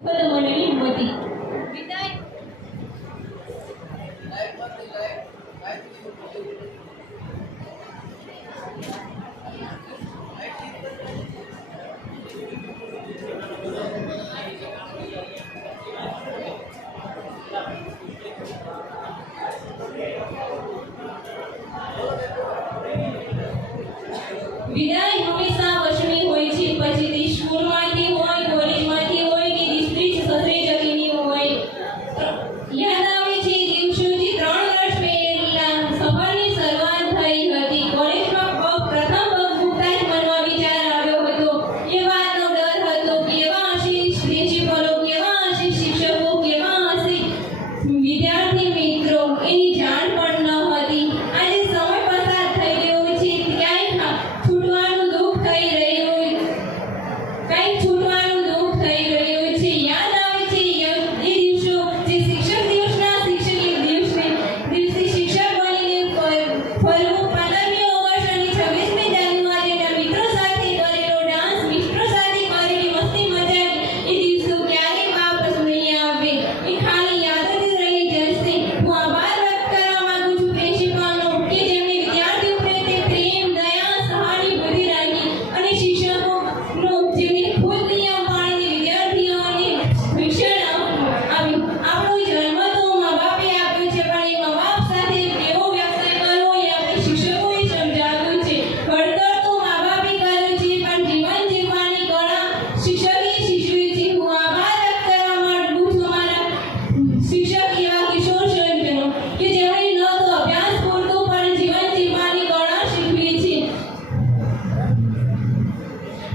વિદાય હંમેશા વર્ષની હોય છે, પછી તે સ્કૂલમાંથી હોય, કોલેજમાંથી હોય કે દીકરી સસરે જતીની હોય. યાદ આવે છે દિવસો જે 3 વર્ષ પહેલા સફરની શરૂઆત થઈ હતી. કોલેજમાં પ્રથમ પગ મૂકતા જ મનમાં વિચાર આવ્યો હતો. એ વાતનો ડર હતો કે કેવા હશે પ્રિન્સિપલો, કેવા હશે શિક્ષકો, કેવા હશે વિદ્યાર્થી મિત્રો, એની જાણ પણ ન હતી. આજે સમય પસાર થઈ ગયો છે, ક્યાંય છૂટવાનું દુઃખ થઈ રહ્યું છે. યાદ આવે છે એ દિવસો જે શિક્ષક દિવસના દિવસે શિક્ષક બનીને ફરવું, 15મી ઓગસ્ટ અને 26મી જાન્યુઆરીના મિત્રો સાથે કરેલો ડાન્સ, મિત્રો સાથે કરેલી મસ્તી મજાક, એ દિવસો ક્યારેય વાપસ નહીં આવે. એ ખાલી યાદ જ રહી જશે. હું આભાર વ્યક્ત કરવા માંગુ છું પ્રિન્સિપાલનો કે જેમણે વિદ્યાર્થીઓ પ્રત્યે પ્રેમ, દયા, સહાનુભૂતિ રાખી, અને શિક્ષકોનો જેમણે ખુદ નિયમ પાળીને વિદ્યાર્થીઓને શિક્ષણ આપ્યું. આપણો જન્મ તો મા બાપે આપ્યો છે, પણ એ મા બાપ સાથે કેવો વ્યવસાય કરવો એ આપણે શિક્ષકોએ સમજાવ્યું છે. ઘડતર તો મા બાપે કર્યું છે, પણ જીવન જીવવાની કળા શિક્ષકે શીખવી છે. હું આભાર વ્યક્ત કરવા માંગુ છું મારા શિક્ષક એવા કિશોર સર્જનો કે જેમણે ન તો અભ્યાસ પૂરતું પણ જીવન જીવવાની કળા શીખવી છે.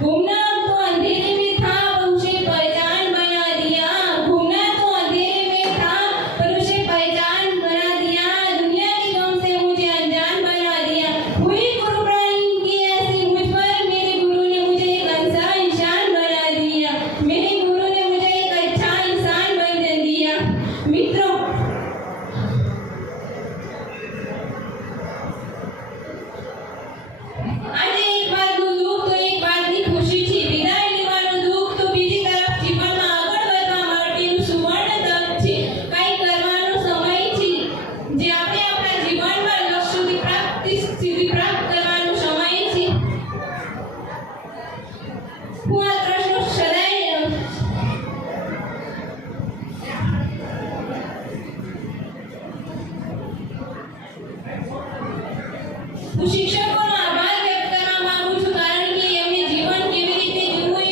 घूमना तो अंधेरे में था पर उसे पहचान बना दिया. घूमना तो अंधेरे में था पर उसे पहचान बना दिया. दुनिया के गम से मुझे अनजान बना दिया. हुई कुर्बानी की ऐसी मुझ पर मेरे गुरु ने मुझे एक अच्छा इंसान बना दिया. मेरे गुरु ने मुझे एक अच्छा इंसान बना दिया. मित्रों, આજે એક બાજુનું દુઃખ તો એક બાજુની ખુશી છે. વિદાય લેવાનું દુઃખ તો બીજી તરફ જીવનમાં આગળ વધવા માટેનું સુવર્ણ તક છે. કંઈ કરવાનો સમય છે જે આપણે આપણા જીવનમાં લક્ષ્ય સુધી પ્રાપ્ત કરવાનો સમય છે. હું આ પ્રશ્નો સદાય હું શિક્ષકોનો આભાર વ્યક્ત કરવા માંગુ છું, કારણ કે એમણે જીવન કેવી રીતે જીવવું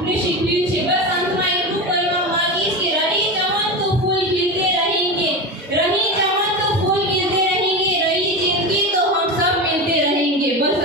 એને શીખવ્યું છે. બસ અંતમાં એટલું કહેવા માંગીશ કે રહી ચમન તો ફૂલ ખिलते रहेंगे, रही चमन तो फूल खिलते रहेंगे, रही जिंदगी तो हम सब मिलते रहेंगे. बस